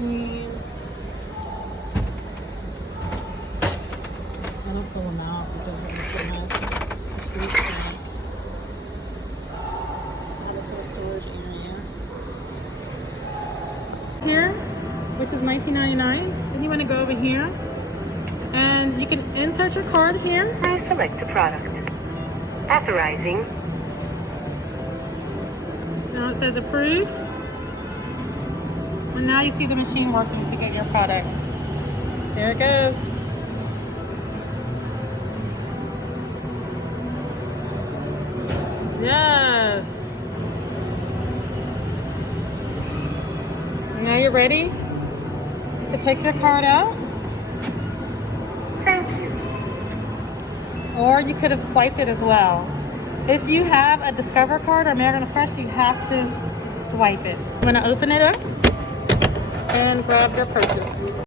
machine. I don't pull them out because it's a nice sleep. This little storage area here, which is $19.99. Then you want to go over here, and you can insert your card here. Now select a product. Authorizing. So now it says approved. And now you see the machine working to get your product. There it goes. Yes. Now you're ready to take your card out. Thank you. Or you could have swiped it as well. If you have a Discover card or American Express, you have to swipe it. I'm gonna open it up and grab your purchase.